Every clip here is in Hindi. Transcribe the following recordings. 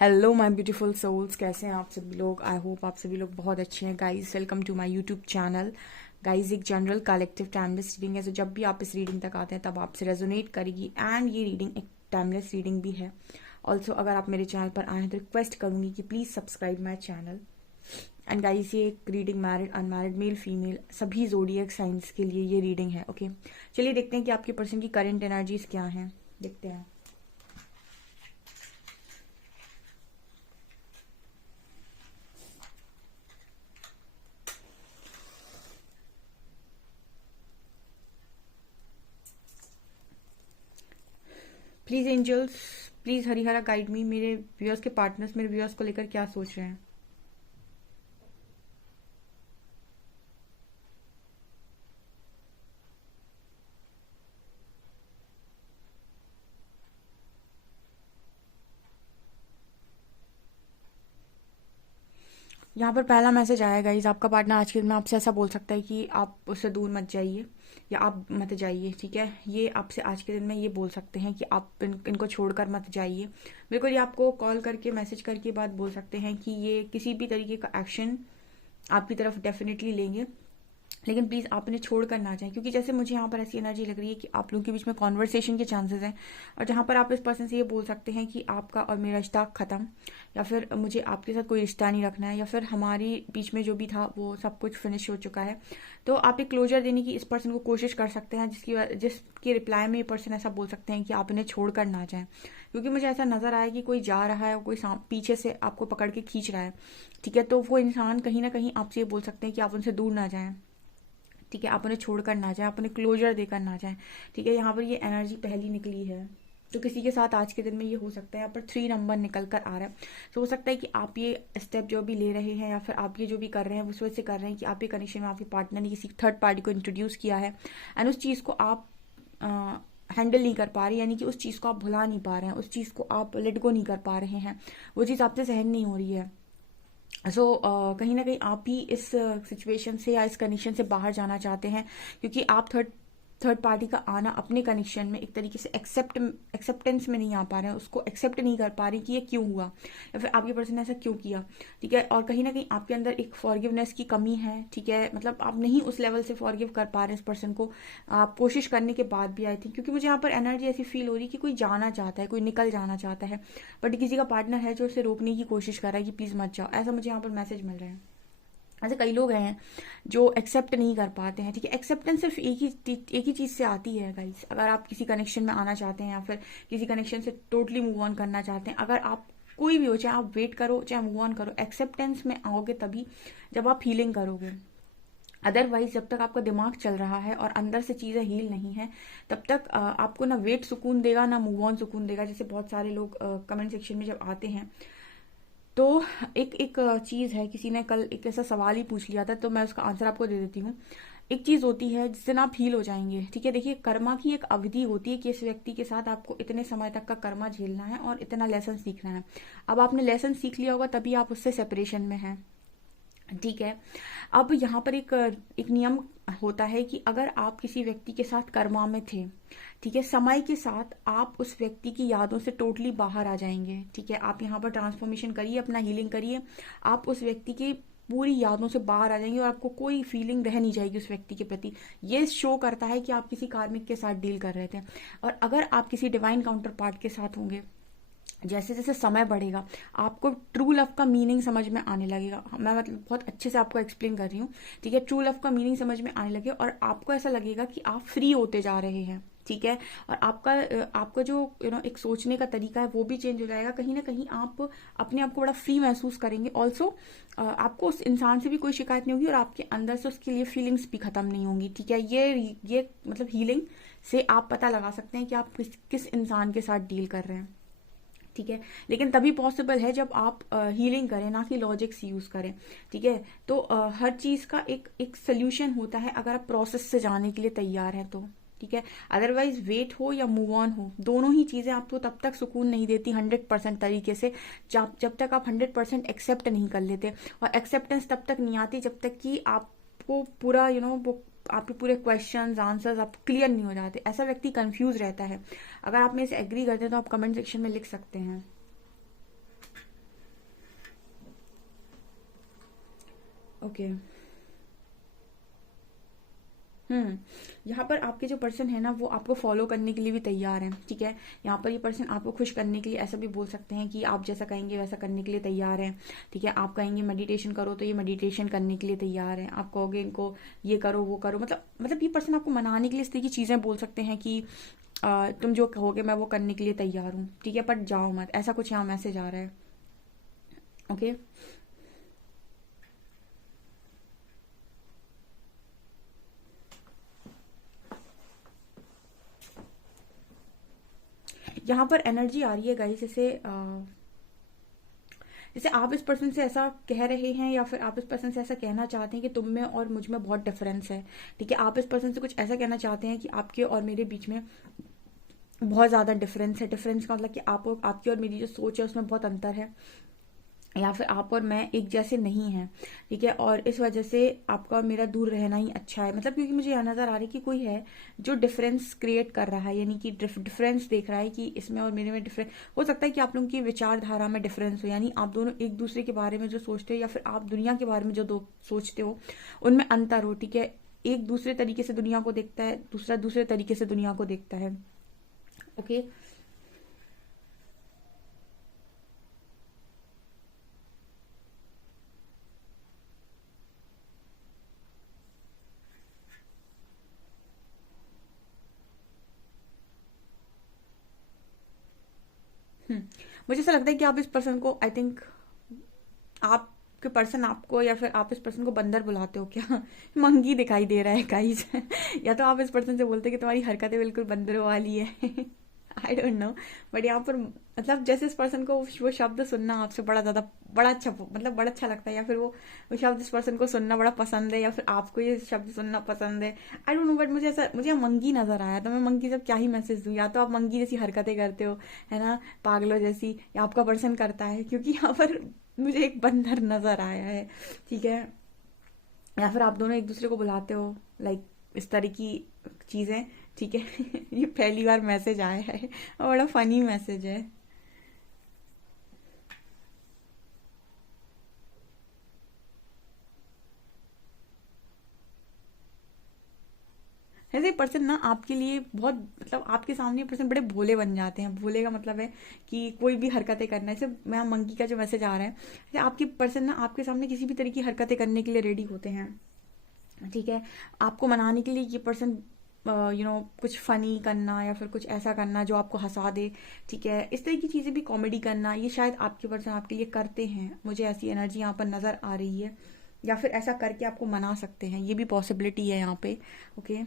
हेलो माय ब्यूटीफुल सोल्स, कैसे हैं आप सभी लोग। आई होप आप सभी लोग बहुत अच्छे हैं। Guys welcome to my YouTube channel. Guys एक जनरल कलेक्टिव टाइमलेस रीडिंग है, तो जब भी आप इस रीडिंग तक आते हैं तब आपसे रेजोनेट करेगी। एंड ये रीडिंग एक टाइमलेस रीडिंग भी है। ऑल्सो अगर आप मेरे चैनल पर आए हैं तो रिक्वेस्ट करूंगी कि please subscribe my channel. And guys ये एक reading married unmarried male female सभी जोडियक साइंस के लिए ये रीडिंग है। ओके चलिए देखते हैं कि आपके पर्सन की करंट एनर्जीज क्या हैं। देखते हैं। Please angels, please Harihara guide me. मेरे व्यूअर्स के पार्टनर्स मेरे व्यूअर्स को लेकर क्या सोच रहे हैं। यहाँ पर पहला मैसेज आया गाइज, आपका पार्टनर आज के दिन में आपसे ऐसा बोल सकता है कि आप उससे दूर मत जाइए या आप मत जाइए। ठीक है, ये आपसे आज के दिन में ये बोल सकते हैं कि आप इनको छोड़कर मत जाइए। बिल्कुल, ये आपको कॉल करके मैसेज करके बात बोल सकते हैं कि ये किसी भी तरीके का एक्शन आपकी तरफ डेफिनेटली लेंगे, लेकिन प्लीज़ आप इन्हें छोड़ कर ना जाएं। क्योंकि जैसे मुझे यहाँ पर ऐसी एनर्जी लग रही है कि आप लोगों के बीच में कॉन्वर्सेशन के चांसेस हैं, और जहाँ पर आप इस पर्सन से ये बोल सकते हैं कि आपका और मेरा रिश्ता ख़त्म, या फिर मुझे आपके साथ कोई रिश्ता नहीं रखना है, या फिर हमारी बीच में जो भी था वो सब कुछ फिनिश हो चुका है। तो आप एक क्लोजर देने की इस पर्सन को कोशिश कर सकते हैं, जिसकी रिप्लाई में ये पर्सन ऐसा बोल सकते हैं कि आप इन्हें छोड़ कर ना जाएं। क्योंकि मुझे ऐसा नज़र आया कि कोई जा रहा है और कोई पीछे से आपको पकड़ के खींच रहा है। ठीक है, तो वो इंसान कहीं ना कहीं आपसे ये बोल सकते हैं कि आप उनसे दूर ना जाएं। ठीक है, आप उन्हें छोड़कर ना जाएं, आप उन्हें क्लोजर देकर ना जाएं। ठीक है, यहाँ पर ये एनर्जी पहली निकली है, तो किसी के साथ आज के दिन में ये हो सकता है। यहाँ पर 3 नंबर निकल कर आ रहा है, तो हो सकता है कि आप ये स्टेप जो भी ले रहे हैं या फिर आप ये जो भी कर रहे हैं उस वजह से कर रहे हैं कि आपके कनेक्शन में आपके पार्टनर ने किसी थर्ड पार्टी को इंट्रोड्यूस किया है, एंड उस चीज़ को आप हैंडल नहीं कर पा रहे, यानी कि उस चीज़ को आप भुला नहीं पा रहे हैं, उस चीज़ को आप लेट गो नहीं कर पा रहे हैं, वो चीज़ आपसे सहन नहीं हो रही है। कहीं ना कहीं आप भी इस सिचुएशन से या इस कनेक्शन से बाहर जाना चाहते हैं, क्योंकि आप थर्ड पार्टी का आना अपने कनेक्शन में एक तरीके से एक्सेप्टेंस में नहीं आ पा रहे हैं, उसको एक्सेप्ट नहीं कर पा रहे कि ये क्यों हुआ या फिर आपके पर्सन ने ऐसा क्यों किया। ठीक है, और कहीं ना कहीं आपके अंदर एक फॉरगिवनेस की कमी है। ठीक है, मतलब आप नहीं उस लेवल से फॉरगिव कर पा रहे हैं इस पर्सन को, आप कोशिश करने के बाद भी आई थिंक, क्योंकि मुझे यहाँ पर एनर्जी ऐसी फील हो रही है कि कोई जाना चाहता है, कोई निकल जाना चाहता है, बट किसी का पार्टनर है जो उसे रोकने की कोशिश कर रहा है कि प्लीज़ मत जाओ। ऐसा मुझे यहाँ पर मैसेज मिल रहा है। ऐसे कई लोग हैं जो एक्सेप्ट नहीं कर पाते हैं। ठीक है, एक्सेप्टेंस सिर्फ एक ही चीज़ से आती है गाइस। अगर आप किसी कनेक्शन में आना चाहते हैं या फिर किसी कनेक्शन से टोटली मूव ऑन करना चाहते हैं, अगर आप कोई भी हो, चाहे आप वेट करो चाहे मूव ऑन करो, एक्सेप्टेंस में आओगे तभी जब आप हीलिंग करोगे। अदरवाइज जब तक आपका दिमाग चल रहा है और अंदर से चीज़ें हील नहीं है, तब तक आपको ना वेट सुकून देगा ना मूव ऑन सुकून देगा। जैसे बहुत सारे लोग कमेंट सेक्शन में जब आते हैं तो एक एक चीज़ है, किसी ने कल एक ऐसा सवाल ही पूछ लिया था, तो मैं उसका आंसर आपको दे देती हूँ। एक चीज़ होती है जिससे ना आप हील हो जाएंगे। ठीक है, देखिए कर्मा की एक अवधि होती है कि इस व्यक्ति के साथ आपको इतने समय तक का कर्मा झेलना है और इतना लेसन सीखना है। अब आपने लेसन सीख लिया होगा तभी आप उससे सेपरेशन में हैं। ठीक है, अब यहाँ पर एक नियम होता है कि अगर आप किसी व्यक्ति के साथ कर्मा में थे, ठीक है, समय के साथ आप उस व्यक्ति की यादों से टोटली बाहर आ जाएंगे। ठीक है, आप यहाँ पर ट्रांसफॉर्मेशन करिए, अपना हीलिंग करिए, आप उस व्यक्ति की पूरी यादों से बाहर आ जाएंगे और आपको कोई फीलिंग रह नहीं जाएगी उस व्यक्ति के प्रति। ये शो करता है कि आप किसी कार्मिक के साथ डील कर रहे थे। और अगर आप किसी डिवाइन काउंटर पार्ट के साथ होंगे, जैसे जैसे समय बढ़ेगा आपको ट्रू लव का मीनिंग समझ में आने लगेगा। मैं मतलब बहुत अच्छे से आपको एक्सप्लेन कर रही हूँ। ठीक है, ट्रू लव का मीनिंग समझ में आने लगेगा और आपको ऐसा लगेगा कि आप फ्री होते जा रहे हैं। ठीक है, और आपका जो एक सोचने का तरीका है वो भी चेंज हो जाएगा। कहीं ना कहीं आप अपने आप को बड़ा फ्री महसूस करेंगे। ऑल्सो आपको उस इंसान से भी कोई शिकायत नहीं होगी और आपके अंदर से उसके लिए फीलिंग्स भी खत्म नहीं होंगी। ठीक है, ये मतलब हीलिंग से आप पता लगा सकते हैं कि आप किस इंसान के साथ डील कर रहे हैं। ठीक है, लेकिन तभी पॉसिबल है जब आप हीलिंग करें, ना कि लॉजिक्स यूज करें। ठीक है, तो हर चीज का एक सोल्यूशन होता है अगर आप प्रोसेस से जाने के लिए तैयार हैं तो। ठीक है, अदरवाइज वेट हो या मूव ऑन हो, दोनों ही चीजें आपको तब तक सुकून नहीं देती 100% तरीके से, जब तक आप 100% एक्सेप्ट नहीं कर लेते। और एक्सेप्टेंस तब तक नहीं आती जब तक कि आपको पूरा वो आपके पूरे क्वेश्चंस आंसर्स आप क्लियर नहीं हो जाते। ऐसा व्यक्ति कंफ्यूज रहता है। अगर आप मेरे से एग्री करते हैं तो आप कमेंट सेक्शन में लिख सकते हैं। ओके। हम्म। यहाँ पर आपके जो पर्सन है ना वो आपको फॉलो करने के लिए भी तैयार है, ठीक है। यहाँ पर ये पर्सन आपको खुश करने के लिए ऐसा भी बोल सकते हैं कि आप जैसा कहेंगे वैसा करने के लिए तैयार है, ठीक है। आप कहेंगे मेडिटेशन करो तो ये मेडिटेशन करने के लिए तैयार है। आप कहोगे इनको ये करो वो करो, मतलब ये पर्सन आपको मनाने के लिए इस तरह की चीज़ें बोल सकते हैं कि तुम जो कहोगे मैं वो करने के लिए तैयार हूँ, ठीक है, बट जाओ मत, ऐसा कुछ यहाँ मैसेज आ रहा है। ओके। यहाँ पर एनर्जी आ रही है गाइस, जैसे आप इस पर्सन से ऐसा कह रहे हैं या फिर आप इस पर्सन से ऐसा कहना चाहते हैं कि तुम में और मुझ में बहुत डिफरेंस है, ठीक है। आप इस पर्सन से कुछ ऐसा कहना चाहते हैं कि आपके और मेरे बीच में बहुत ज़्यादा डिफरेंस है। डिफरेंस का मतलब कि आप और आपकी और मेरी जो सोच है उसमें बहुत अंतर है, या फिर आप और मैं एक जैसे नहीं हैं, ठीक है। और इस वजह से आपका और मेरा दूर रहना ही अच्छा है, मतलब क्योंकि मुझे यह नज़र आ रहा है कि कोई है जो डिफरेंस क्रिएट कर रहा है, यानी कि डिफरेंस देख रहा है कि इसमें और मेरे में डिफरेंस हो सकता है कि आप लोगों की विचारधारा में डिफरेंस हो, यानी आप दोनों एक दूसरे के बारे में जो सोचते हो या फिर आप दुनिया के बारे में जो दो सोचते हो उनमें अंतर हो, ठीक है। एक दूसरे तरीके से दुनिया को देखता है, दूसरा दूसरे तरीके से दुनिया को देखता है। ओके। हम्म। मुझे ऐसा लगता है कि आप इस पर्सन को आई थिंक आपके पर्सन आपको या फिर आप इस पर्सन को बंदर बुलाते हो क्या? मंकी दिखाई दे रहा है गाइस। या तो आप इस पर्सन से बोलते हो कि तुम्हारी हरकतें बिल्कुल बंदरों वाली है। आई डोंट नो, बट यहाँ पर मतलब जैसे इस पर्सन को वो शब्द सुनना आपसे बड़ा ज्यादा बड़ा अच्छा मतलब बड़ा अच्छा लगता है, या फिर वो शब्द इस पर्सन को सुनना बड़ा पसंद है, या फिर आपको ये शब्द सुनना पसंद है। आई डोंट नो, बट मुझे मंकी नजर आया, तो मैं मंकी जब क्या ही मैसेज दूं। या तो आप मंकी जैसी हरकतें करते हो, है ना, पागलों जैसी, या आपका पर्सन करता है, क्योंकि यहाँ पर मुझे एक बंदर नजर आया है, ठीक है। या फिर आप दोनों एक दूसरे को बुलाते हो, लाइक इस तरह की चीजें, ठीक है। ये पहली बार मैसेज आया है और बड़ा फनी मैसेज है। ऐसे पर्सन ना आपके लिए बहुत मतलब आपके सामने पर्सन बड़े भोले बन जाते हैं। भोले का मतलब है कि कोई भी हरकतें करना है, जैसे मैं मंकी का जो मैसेज आ रहा है, जैसे आपके पर्सन ना आपके सामने किसी भी तरह की हरकतें करने के लिए रेडी होते हैं, ठीक है। आपको मनाने के लिए ये पर्सन कुछ फनी करना या फिर कुछ ऐसा करना जो आपको हंसा दे, ठीक है। इस तरह की चीजें भी, कॉमेडी करना, ये शायद आपके पर्सन आपके लिए करते हैं। मुझे ऐसी एनर्जी यहाँ पर नजर आ रही है, या फिर ऐसा करके आपको मना सकते हैं, ये भी पॉसिबिलिटी है यहाँ पे। ओके।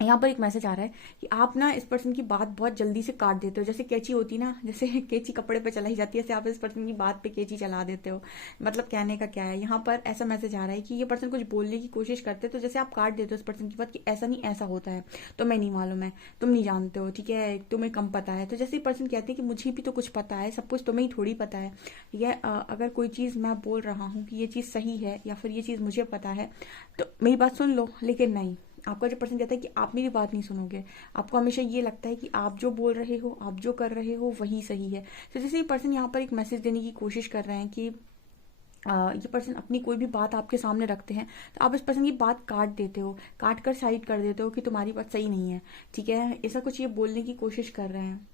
यहाँ पर एक मैसेज आ रहा है कि आप ना इस पर्सन की बात बहुत जल्दी से काट देते हो, जैसे कैची होती ना, जैसे कैची कपड़े पे चलाई जाती है, ऐसे आप इस पर्सन की बात पे कैची चला देते हो। मतलब कहने का क्या है, यहाँ पर ऐसा मैसेज आ रहा है कि ये पर्सन कुछ बोलने की कोशिश करते हैं तो जैसे आप काट देते हो इस पर्सन की बात कि ऐसा नहीं ऐसा होता है, तो मैं नहीं मालूम है, तुम नहीं जानते हो, ठीक है, तुम्हें कम पता है। तो जैसे पर्सन कहते हैं कि मुझे भी तो कुछ पता है, सब कुछ तुम्हें ही थोड़ी पता है, ठीक है। अगर कोई चीज़ मैं बोल रहा हूँ कि ये चीज़ सही है या फिर ये चीज़ मुझे पता है तो मेरी बात सुन लो, लेकिन नहीं, आपका जो पर्सन कहता है कि आप मेरी बात नहीं सुनोगे, आपको हमेशा ये लगता है कि आप जो बोल रहे हो, आप जो कर रहे हो वही सही है। तो जैसे ये पर्सन यहाँ पर एक मैसेज देने की कोशिश कर रहे हैं कि ये पर्सन अपनी कोई भी बात आपके सामने रखते हैं तो आप इस पर्सन की बात काट देते हो, काट कर साइड कर देते हो कि तुम्हारी बात सही नहीं है, ठीक है। ऐसा कुछ ये बोलने की कोशिश कर रहे हैं,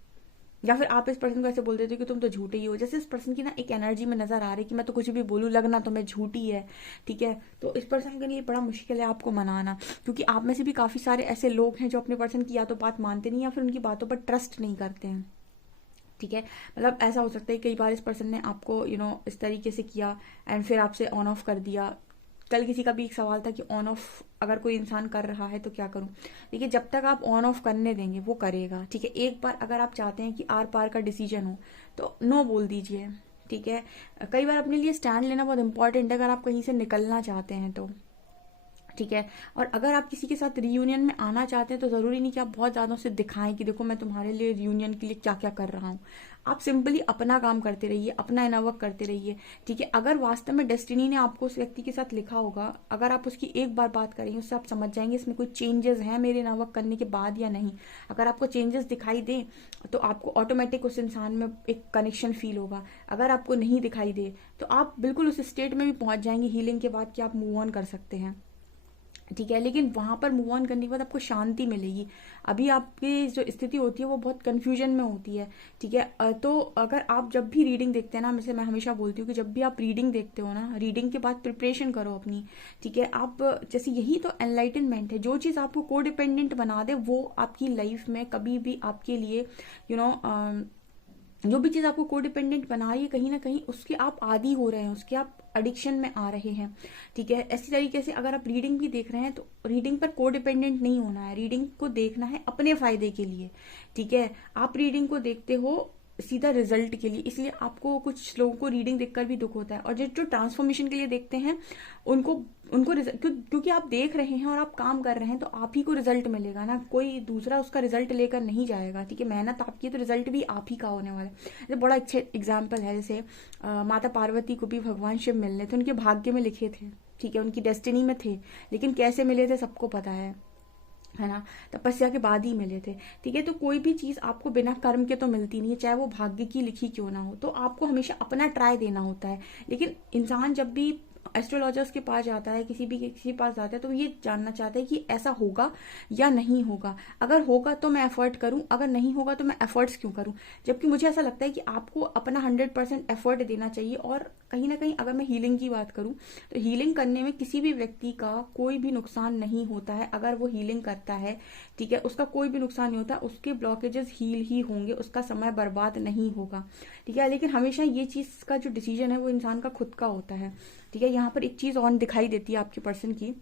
या फिर आप इस पर्सन को ऐसे बोल देते हो कि तुम तो झूठे ही हो। जैसे इस पर्सन की ना एक एनर्जी में नजर आ रही है कि मैं तो कुछ भी बोलूं लगना तो मैं झूठी है, ठीक है। तो इस पर्सन के लिए बड़ा मुश्किल है आपको मनाना, क्योंकि आप में से भी काफी सारे ऐसे लोग हैं जो अपने पर्सन की या तो बात मानते नहीं या फिर उनकी बातों पर ट्रस्ट नहीं करते हैं, ठीक है। मतलब ऐसा हो सकता है कई बार इस पर्सन ने आपको इस तरीके से किया एंड फिर आपसे ऑन ऑफ कर दिया। कल किसी का भी एक सवाल था कि ऑन ऑफ अगर कोई इंसान कर रहा है तो क्या करूं। देखिए, जब तक आप ऑन ऑफ करने देंगे वो करेगा, ठीक है। एक बार अगर आप चाहते हैं कि आर पार का डिसीजन हो तो नो बोल दीजिए, ठीक है। कई बार अपने लिए स्टैंड लेना बहुत इंपॉर्टेंट है अगर आप कहीं से निकलना चाहते हैं तो, ठीक है। और अगर आप किसी के साथ रियूनियन में आना चाहते हैं तो ज़रूरी नहीं कि आप बहुत ज़्यादा उसे दिखाएं कि देखो मैं तुम्हारे लिए रियूनियन के लिए क्या क्या कर रहा हूँ। आप सिंपली अपना काम करते रहिए, अपना इनर वर्क करते रहिए, ठीक है। अगर वास्तव में डेस्टिनी ने आपको उस व्यक्ति के साथ लिखा होगा, अगर आप उसकी एक बार बात करेंगे उससे आप समझ जाएंगे इसमें कोई चेंजेस हैं मेरे इनर वर्क करने के बाद या नहीं। अगर आपको चेंजेस दिखाई दें तो आपको ऑटोमेटिक उस इंसान में एक कनेक्शन फील होगा। अगर आपको नहीं दिखाई दे तो आप बिल्कुल उस स्टेट में भी पहुंच जाएंगे हीलिंग के बाद कि आप मूव ऑन कर सकते हैं, ठीक है। लेकिन वहां पर मूव ऑन करने के बाद आपको शांति मिलेगी। अभी आपकी जो स्थिति होती है वो बहुत कंफ्यूजन में होती है, ठीक है। तो अगर आप जब भी रीडिंग देखते हैं ना, जैसे मैं हमेशा बोलती हूँ कि जब भी आप रीडिंग देखते हो ना, रीडिंग के बाद प्रिपरेशन करो अपनी, ठीक है। आप जैसे यही तो एनलाइटनमेंट है, जो चीज़ आपको को डिपेंडेंट बना दे वो आपकी लाइफ में कभी भी आपके लिए यू नो जो भी चीज़ आपको को डिपेंडेंट बना रही है कहीं ना कहीं उसके आप आदी हो रहे हैं, उसके आप एडिक्शन में आ रहे हैं, ठीक है। इसी तरीके से अगर आप रीडिंग भी देख रहे हैं तो रीडिंग पर को डिपेंडेंट नहीं होना है, रीडिंग को देखना है अपने फायदे के लिए, ठीक है। आप रीडिंग को देखते हो सीधा रिजल्ट के लिए, इसलिए आपको कुछ लोगों को रीडिंग देखकर भी दुख होता है, और जो ट्रांसफॉर्मेशन के लिए देखते हैं उनको उनको क्योंकि आप देख रहे हैं और आप काम कर रहे हैं तो आप ही को रिजल्ट मिलेगा ना, कोई दूसरा उसका रिजल्ट लेकर नहीं जाएगा, ठीक है। मेहनत आपकी है तो रिजल्ट भी आप ही का होने वाला है। जैसे बड़ा अच्छा एग्जाम्पल है, जैसे माता पार्वती को भी भगवान शिव मिलने थे, उनके भाग्य में लिखे थे, ठीक है, उनकी डेस्टिनी में थे, लेकिन कैसे मिले थे सबको पता है ना, तपस्या के बाद ही मिले थे, ठीक है। तो कोई भी चीज आपको बिना कर्म के तो मिलती नहीं है, चाहे वो भाग्य की लिखी क्यों ना हो, तो आपको हमेशा अपना ट्राई देना होता है। लेकिन इंसान जब भी एस्ट्रोलॉजर्स के पास जाता है, किसी के पास जाता है, तो ये जानना चाहता है कि ऐसा होगा या नहीं होगा, अगर होगा तो मैं एफर्ट करूं, अगर नहीं होगा तो मैं एफर्ट्स क्यों करूं। जबकि मुझे ऐसा लगता है कि आपको अपना 100% एफर्ट देना चाहिए। और कहीं ना कहीं अगर मैं हीलिंग की बात करूं तो हीलिंग करने में किसी भी व्यक्ति का कोई भी नुकसान नहीं होता है, अगर वो हीलिंग करता है, ठीक है, उसका कोई भी नुकसान नहीं होता, उसके ब्लॉकेजेस हील ही होंगे, उसका समय बर्बाद नहीं होगा, ठीक है। लेकिन हमेशा ये चीज का जो डिसीजन है वो इंसान का खुद का होता है, ठीक है। यहाँ पर एक चीज और दिखाई देती है आपके पर्सन की,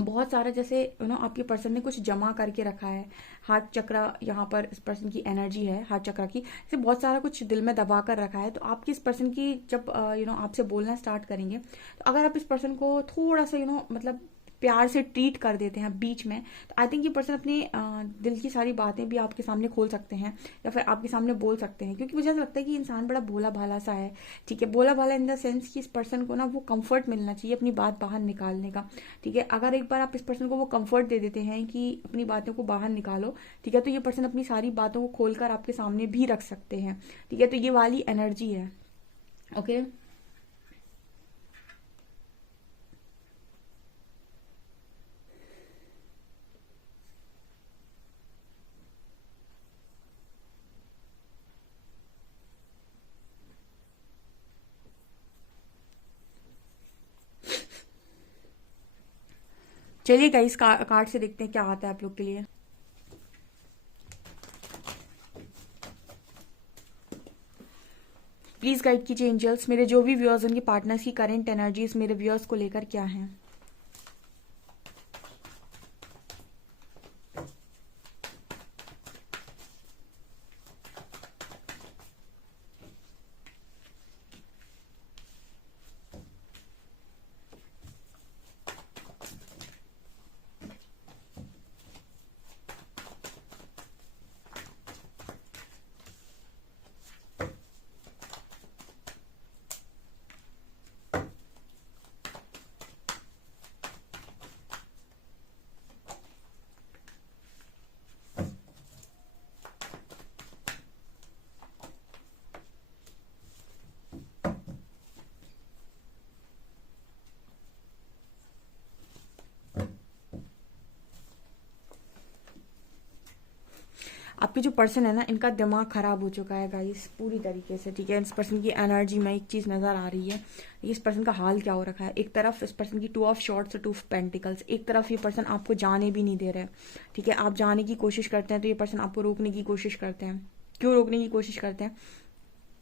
बहुत सारा जैसे आपके पर्सन ने कुछ जमा करके रखा है, हार्ट चक्र, यहाँ पर इस पर्सन की एनर्जी है हार्ट चक्र की, जैसे बहुत सारा कुछ दिल में दबा कर रखा है। तो आपकी इस पर्सन की जब आपसे बोलना स्टार्ट करेंगे तो अगर आप इस पर्सन को थोड़ा सा मतलब प्यार से ट्रीट कर देते हैं बीच में, तो आई थिंक ये पर्सन अपने दिल की सारी बातें भी आपके सामने खोल सकते हैं या फिर आपके सामने बोल सकते हैं। क्योंकि मुझे ऐसा लगता है कि इंसान बड़ा भोला भाला सा है, ठीक है, भोला भाला इन द सेंस कि इस पर्सन को ना वो कंफर्ट मिलना चाहिए अपनी बात बाहर निकालने का, ठीक है। अगर एक बार आप इस पर्सन को वो कंफर्ट दे देते हैं कि अपनी बातों को बाहर निकालो, ठीक है, तो ये पर्सन अपनी सारी बातों को खोलकर आपके सामने भी रख सकते हैं, ठीक है। तो ये वाली एनर्जी है, ओके। चलिए गाइस कार्ड से देखते हैं क्या आता है आप लोग के लिए। प्लीज गाइड कीजिए एंजल्स, मेरे जो भी व्यूअर्स उनके पार्टनर्स की करंट एनर्जीज मेरे व्यूअर्स को लेकर क्या है। आपके जो पर्सन है ना, इनका दिमाग खराब हो चुका है गाइस पूरी तरीके से, ठीक है। इस पर्सन की एनर्जी में एक चीज नजर आ रही है, इस पर्सन का हाल क्या हो रखा है। एक तरफ इस पर्सन की 2 ऑफ शॉर्ट्स और 2 ऑफ पेंटिकल्स, एक तरफ ये पर्सन आपको जाने भी नहीं दे रहे, ठीक है। आप जाने की कोशिश करते हैं तो ये पर्सन आपको रोकने की कोशिश करते हैं। क्यों रोकने की कोशिश करते हैं?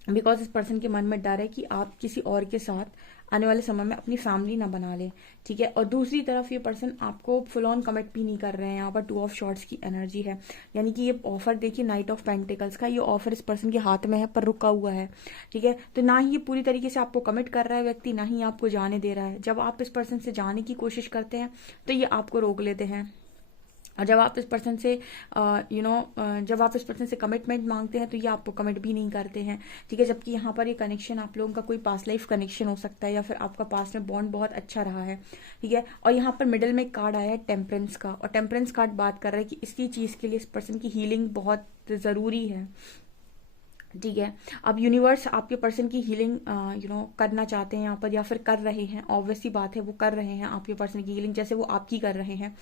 बिकॉज इस पर्सन के मन में डर है कि आप किसी और के साथ आने वाले समय में अपनी फैमिली ना बना लें, ठीक है। और दूसरी तरफ ये पर्सन आपको फुल ऑन कमिट भी नहीं कर रहे हैं। यहाँ पर 2 ऑफ शॉर्ट्स की एनर्जी है, यानी कि ये ऑफर देखिए नाइट ऑफ पेंटिकल्स का, ये ऑफर इस पर्सन के हाथ में है पर रुका हुआ है, ठीक है। तो ना ही ये पूरी तरीके से आपको कमिट कर रहा है व्यक्ति, ना ही आपको जाने दे रहा है। जब आप इस पर्सन से जाने की कोशिश करते हैं तो ये आपको रोक लेते हैं, और जब आप इस पर्सन से जब आप इस पर्सन से कमिटमेंट मांगते हैं तो ये आपको कमिट भी नहीं करते हैं, ठीक है। जबकि यहाँ पर ये कनेक्शन आप लोगों का कोई पास्ट लाइफ कनेक्शन हो सकता है, या फिर आपका पास्ट में बॉन्ड बहुत अच्छा रहा है, ठीक है। और यहाँ पर मिडिल में एक कार्ड आया है टेम्परेंस का, और टेम्परेंस कार्ड बात कर रहा है कि इसी चीज़ के लिए इस पर्सन की हीलिंग बहुत ज़रूरी है, ठीक है। अब यूनिवर्स आपके पर्सन की हीलिंग करना चाहते हैं यहाँ पर, या फिर कर रहे हैं, ऑब्वियस सी बात है वो कर रहे हैं आपके पर्सन की हीलिंग, जैसे वो आपकी कर रहे हैं,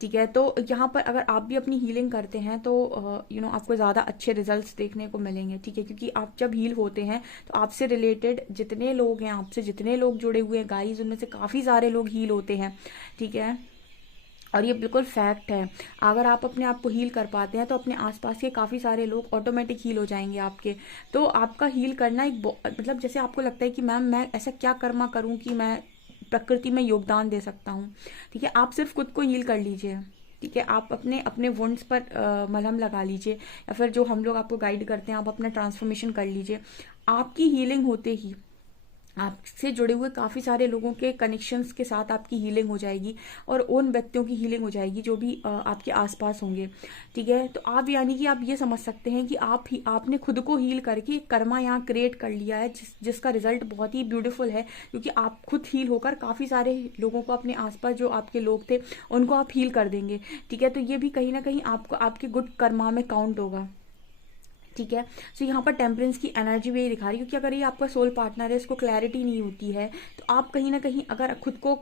ठीक है। तो यहाँ पर अगर आप भी अपनी हीलिंग करते हैं तो आपको ज़्यादा अच्छे रिजल्ट्स देखने को मिलेंगे, ठीक है। क्योंकि आप जब हील होते हैं तो आपसे रिलेटेड जितने लोग हैं, आपसे जितने लोग जुड़े हुए हैं गाइस, उनमें से काफ़ी सारे लोग हील होते हैं, ठीक है। और ये बिल्कुल फैक्ट है। अगर आप अपने आप को हील कर पाते हैं तो अपने आसपास के काफ़ी सारे लोग ऑटोमेटिक हील हो जाएंगे आपके। तो आपका हील करना एक मतलब जैसे आपको लगता है कि मैम मैं ऐसा क्या कर्मा करूं कि मैं प्रकृति में योगदान दे सकता हूँ, ठीक है। आप सिर्फ खुद को हील कर लीजिए, ठीक है। आप अपने अपने वुंड्स पर मलहम लगा लीजिए, या फिर जो हम लोग आपको गाइड करते हैं आप अपना ट्रांसफॉर्मेशन कर लीजिए। आपकी हीलिंग होते ही आपसे जुड़े हुए काफ़ी सारे लोगों के कनेक्शंस के साथ आपकी हीलिंग हो जाएगी, और उन व्यक्तियों की हीलिंग हो जाएगी जो भी आपके आसपास होंगे, ठीक है। तो आप यानी कि आप ये समझ सकते हैं कि आपने खुद को हील करके कर्मा यहाँ क्रिएट कर लिया है, जिसका रिजल्ट बहुत ही ब्यूटीफुल है, क्योंकि आप खुद हील होकर काफ़ी सारे लोगों को, अपने आसपास जो आपके लोग थे उनको आप हील कर देंगे, ठीक है। तो ये भी कहीं ना कहीं आपको आपके गुड कर्मा में काउंट होगा, ठीक है। सो यहाँ पर टेम्परेंस की एनर्जी भी दिखा रही है, क्योंकि अगर ये आपका सोल पार्टनर है, इसको क्लैरिटी नहीं होती है, तो आप कहीं ना कहीं अगर खुद को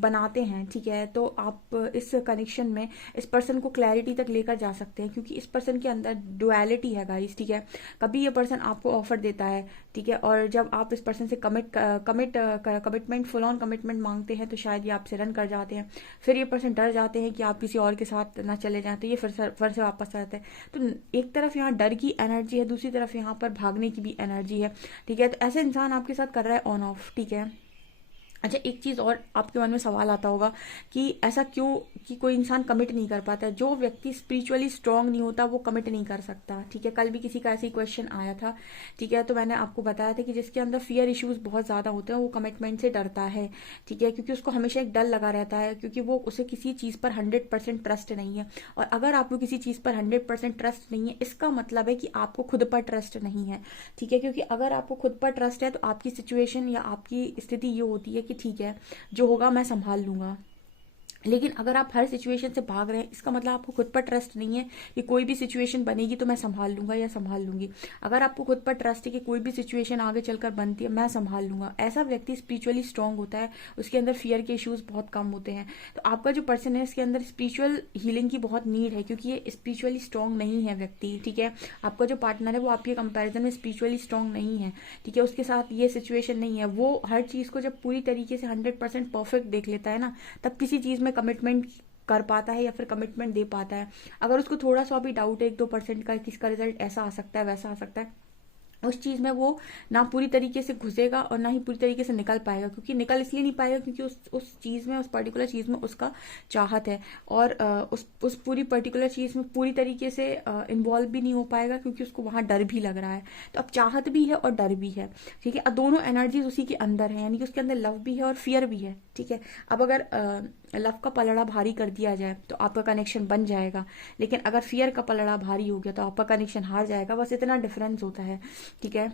बनाते हैं, ठीक है, तो आप इस कनेक्शन में इस पर्सन को क्लैरिटी तक लेकर जा सकते हैं, क्योंकि इस पर्सन के अंदर डुअलिटी है गाइस, ठीक है। कभी ये पर्सन आपको ऑफर देता है, ठीक है, और जब आप इस पर्सन से कमिटमेंट फुल ऑन कमिटमेंट मांगते हैं तो शायद ये आपसे रन कर जाते हैं, फिर ये पर्सन डर जाते हैं कि आप किसी और के साथ ना चले जाएं, तो ये फिर से वापस आ जाते हैं। तो एक तरफ यहाँ डर की एनर्जी है, दूसरी तरफ यहाँ पर भागने की भी एनर्जी है, ठीक है। तो ऐसे इंसान आपके साथ कर रहा है ऑन ऑफ, ठीक है। अच्छा, एक चीज़ और आपके मन में सवाल आता होगा कि ऐसा क्यों कि कोई इंसान कमिट नहीं कर पाता है। जो व्यक्ति स्पिरिचुअली स्ट्रांग नहीं होता वो कमिट नहीं कर सकता, ठीक है। कल भी किसी का ऐसे ही क्वेश्चन आया था, ठीक है। तो मैंने आपको बताया था कि जिसके अंदर फियर इश्यूज बहुत ज़्यादा होते हैं वो कमिटमेंट से डरता है, ठीक है, क्योंकि उसको हमेशा एक डर लगा रहता है, क्योंकि वो उसे किसी चीज़ पर 100% ट्रस्ट नहीं है। और अगर आपको किसी चीज़ पर 100% ट्रस्ट नहीं है, इसका मतलब है कि आपको खुद पर ट्रस्ट नहीं है, ठीक है। क्योंकि अगर आपको खुद पर ट्रस्ट है तो आपकी सिचुएशन या आपकी स्थिति ये होती है कि ठीक है जो होगा मैं संभाल लूंगा। लेकिन अगर आप हर सिचुएशन से भाग रहे हैं, इसका मतलब आपको खुद पर ट्रस्ट नहीं है कि कोई भी सिचुएशन बनेगी तो मैं संभाल लूंगा या संभाल लूंगी। अगर आपको खुद पर ट्रस्ट है कि कोई भी सिचुएशन आगे चलकर बनती है मैं संभाल लूंगा, ऐसा व्यक्ति स्पिरिचुअली स्ट्रांग होता है, उसके अंदर फियर के इश्यूज बहुत कम होते हैं। तो आपका जो पर्सन है इसके अंदर स्पिरिचुअल हीलिंग की बहुत नीड है, क्योंकि ये स्पिरिचुअली स्ट्रांग नहीं है व्यक्ति, ठीक है। आपका जो पार्टनर है वो आपके कंपेरिजन में स्पिरिचुअली स्ट्रांग नहीं है, ठीक है। उसके साथ ये सिचुएशन नहीं है। वो हर चीज़ को जब पूरी तरीके से 100% परफेक्ट देख लेता है ना, तब किसी चीज़ में कमिटमेंट कर पाता है या फिर कमिटमेंट दे पाता है। अगर उसको थोड़ा सा भी डाउट है 1-2% का कि इसका रिजल्ट ऐसा आ सकता है वैसा आ सकता है, उस चीज़ में वो ना पूरी तरीके से घुसेगा और ना ही पूरी तरीके से निकल पाएगा। क्योंकि निकल इसलिए नहीं पाएगा क्योंकि उस चीज़ में, उस पर्टिकुलर चीज़ में उसका चाहत है, और उस पूरी पर्टिकुलर चीज़ में पूरी तरीके से इन्वॉल्व भी नहीं हो पाएगा, क्योंकि उसको वहाँ डर भी लग रहा है। तो अब चाहत भी है और डर भी है, ठीक है। अब दोनों एनर्जीज उसी के अंदर है, यानी कि उसके अंदर लव भी है और फियर भी है, ठीक है। अब अगर लव का पलड़ा भारी कर दिया जाए तो आपका कनेक्शन बन जाएगा, लेकिन अगर फियर का पलड़ा भारी हो गया तो आपका कनेक्शन हार जाएगा। बस इतना डिफरेंस होता है, ठीक है।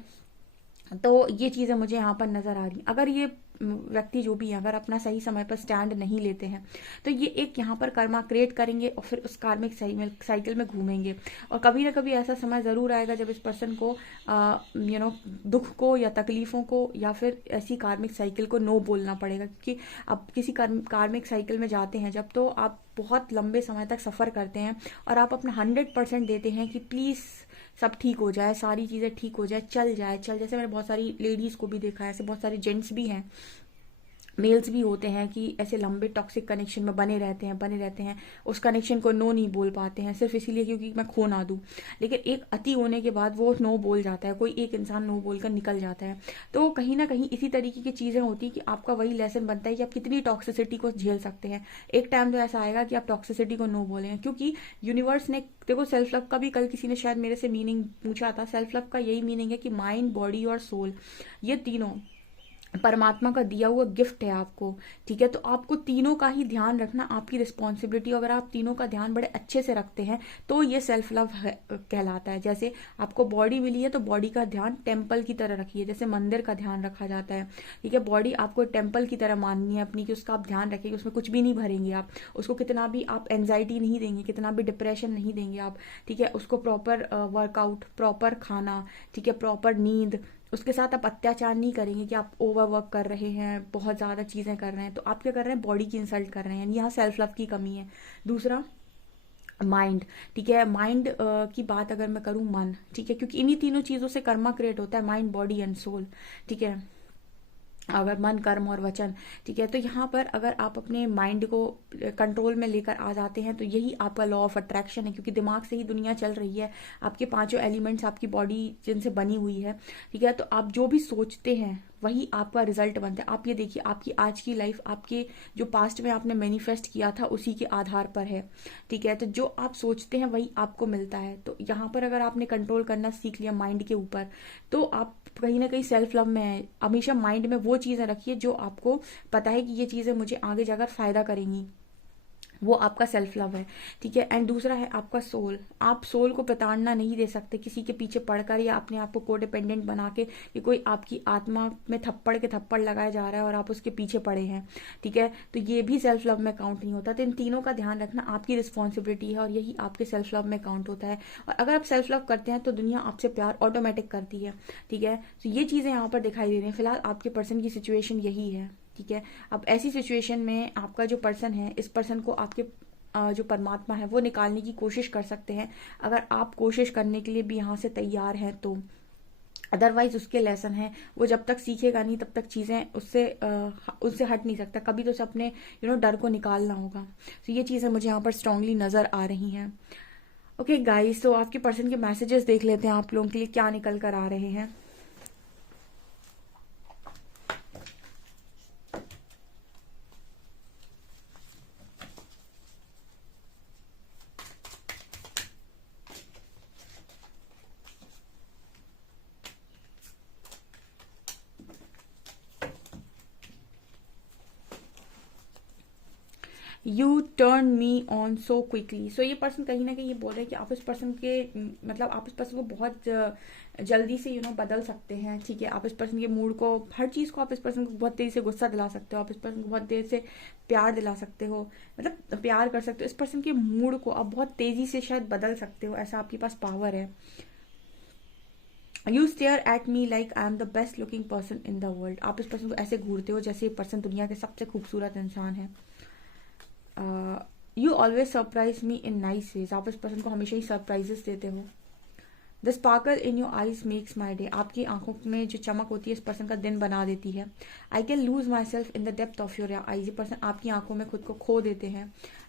तो ये चीज़ें मुझे यहाँ पर नज़र आ रही। अगर ये व्यक्ति जो भी है अगर अपना सही समय पर स्टैंड नहीं लेते हैं तो ये एक यहाँ पर कर्मा क्रिएट करेंगे और फिर उस कार्मिक साइकिल में घूमेंगे। और कभी ना कभी ऐसा समय ज़रूर आएगा जब इस पर्सन को दुख को या तकलीफ़ों को या फिर ऐसी कार्मिक साइकिल को नो बोलना पड़ेगा। क्योंकि आप किसी कार्मिक साइकिल में जाते हैं जब, तो आप बहुत लंबे समय तक सफ़र करते हैं और आप अपना 100% देते हैं कि प्लीज़ सब ठीक हो जाए, सारी चीज़ें ठीक हो जाए, चल जाए। जैसे मैंने बहुत सारी लेडीज़ को भी देखा है, ऐसे बहुत सारे जेंट्स भी हैं मेल्स भी होते हैं कि ऐसे लंबे टॉक्सिक कनेक्शन में बने रहते हैं उस कनेक्शन को नो नहीं बोल पाते हैं सिर्फ इसीलिए क्योंकि मैं खो ना दूं। लेकिन एक अति होने के बाद वो नो बोल जाता है, कोई एक इंसान नो बोलकर निकल जाता है। तो कहीं ना कहीं इसी तरीके की चीज़ें होती हैं कि आपका वही लेसन बनता है कि आप कितनी टॉक्सिसिटी को झेल सकते हैं। एक टाइम तो ऐसा आएगा कि आप टॉक्सिसिटी को नो बोलेंगे, क्योंकि यूनिवर्स ने, देखो सेल्फ लव का भी कल किसी ने शायद मेरे से मीनिंग पूछा था। सेल्फ लव का यही मीनिंग है कि माइंड, बॉडी और सोल, ये तीनों परमात्मा का दिया हुआ गिफ्ट है आपको। ठीक है, तो आपको तीनों का ही ध्यान रखना आपकी रिस्पॉन्सिबिलिटी। अगर आप तीनों का ध्यान बड़े अच्छे से रखते हैं तो ये सेल्फ लव कहलाता है। जैसे आपको बॉडी मिली है तो बॉडी का ध्यान टेम्पल की तरह रखिए, जैसे मंदिर का ध्यान रखा जाता है। ठीक है, बॉडी आपको टेम्पल की तरह माननी है अपनी, कि उसका आप ध्यान रखेंगे, उसमें कुछ भी नहीं भरेंगे आप, उसको कितना भी आप एंजाइटी नहीं देंगे, कितना भी डिप्रेशन नहीं देंगे आप। ठीक है, उसको प्रॉपर वर्कआउट, प्रॉपर खाना, ठीक है, प्रॉपर नींद, उसके साथ आप अत्याचार नहीं करेंगे कि आप ओवरवर्क कर रहे हैं, बहुत ज़्यादा चीज़ें कर रहे हैं, तो आप क्या कर रहे हैं, बॉडी की इंसल्ट कर रहे हैं। यहाँ सेल्फ लव की कमी है। दूसरा, माइंड। ठीक है, माइंड की बात अगर मैं करूँ, मन, ठीक है, क्योंकि इन्हीं तीनों चीज़ों से कर्मा क्रिएट होता है, माइंड, बॉडी एंड सोल। ठीक है, अगर मन, कर्म और वचन। ठीक है, तो यहाँ पर अगर आप अपने माइंड को कंट्रोल में लेकर आ जाते हैं तो यही आपका लॉ ऑफ अट्रैक्शन है, क्योंकि दिमाग से ही दुनिया चल रही है। आपके पांचों एलिमेंट्स आपकी बॉडी जिनसे बनी हुई है। ठीक है, तो आप जो भी सोचते हैं वही आपका रिजल्ट बनता है। आप ये देखिए, आपकी आज की लाइफ आपके जो पास्ट में आपने मैनिफेस्ट किया था उसी के आधार पर है। ठीक है, तो जो आप सोचते हैं वही आपको मिलता है। तो यहाँ पर अगर आपने कंट्रोल करना सीख लिया माइंड के ऊपर, तो आप कहीं ना कहीं सेल्फ लव में है। हमेशा माइंड में वो चीजें रखिए जो आपको पता है कि ये चीजें मुझे आगे जाकर फायदा करेंगी, वो आपका सेल्फ लव है। ठीक है, एंड दूसरा है आपका सोल। आप सोल को प्रताड़ना नहीं दे सकते किसी के पीछे पड़कर या अपने आप को कोडिपेंडेंट बना के, कि कोई आपकी आत्मा में थप्पड़ के थप्पड़ लगाया जा रहा है और आप उसके पीछे पड़े हैं। ठीक है, तो ये भी सेल्फ लव में काउंट नहीं होता। तो इन तीनों का ध्यान रखना आपकी रिस्पॉन्सिबिलिटी है और यही आपके सेल्फ लव में काउंट होता है। और अगर आप सेल्फ लव करते हैं तो दुनिया आपसे प्यार ऑटोमेटिक करती है। ठीक है, तो ये चीजें यहाँ पर दिखाई दे रही हैं। फिलहाल आपके पर्सन की सिचुएशन यही है। ठीक है, अब ऐसी सिचुएशन में आपका जो पर्सन है, इस पर्सन को आपके जो परमात्मा है वो निकालने की कोशिश कर सकते हैं, अगर आप कोशिश करने के लिए भी यहाँ से तैयार हैं तो। अदरवाइज उसके लेसन है, वो जब तक सीखेगा नहीं तब तक चीज़ें उससे हट नहीं सकता। कभी तो उसे अपने डर को निकालना होगा। तो ये चीज़ें मुझे यहाँ पर स्ट्रांगली नज़र आ रही हैं। ओके गाइस, तो आपके पर्सन के मैसेजेस देख लेते हैं आप लोगों के लिए क्या निकल कर आ रहे हैं। You turn me on so quickly. So ये पर्सन कहीं ना कहीं ये बोल रहे हैं कि आप इस पर्सन के मतलब आप इस पर्सन को बहुत जल्दी से बदल सकते हैं। ठीक है, आप इस पर्सन के मूड को, हर चीज़ को आप इस पर्सन को बहुत तेज़ी से गुस्सा दिला सकते हो, आप इस पर्सन को बहुत देर से प्यार दिला सकते हो, मतलब प्यार कर सकते हो। इस पर्सन के मूड को आप बहुत तेज़ी से शायद बदल सकते हो, ऐसा आपके पास पावर है। You stare at me like I am the best looking person in the world. आप इस पर्सन को ऐसे घूरते हो जैसे ये पर्सन दुनिया के सबसे खूबसूरत इंसान है। You always surprise me in nice ways. आप इस पर्सन को हमेशा ही सरप्राइजेस देते हो। The sparkle in your eyes makes my day. आपकी आंखों में जो चमक होती है इस पर्सन का दिन बना देती है। I can lose my self in the depth of your eyes. ये पर्सन आपकी आंखों में खुद को खो देते हैं।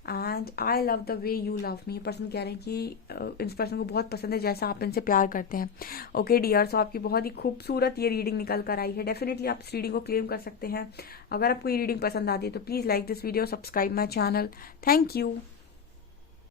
And I love the way you love me. ये पर्सन कह रहे हैं कि इस पर्सन को बहुत पसंद है जैसा आप इनसे प्यार करते हैं। ओके डियर, सो आपकी बहुत ही खूबसूरत ये रीडिंग निकल कर आई है। डेफिनेटली आप इस रीडिंग को क्लेम कर सकते हैं। अगर आपको ये रीडिंग पसंद आती है तो please like this video, subscribe my channel. Thank you.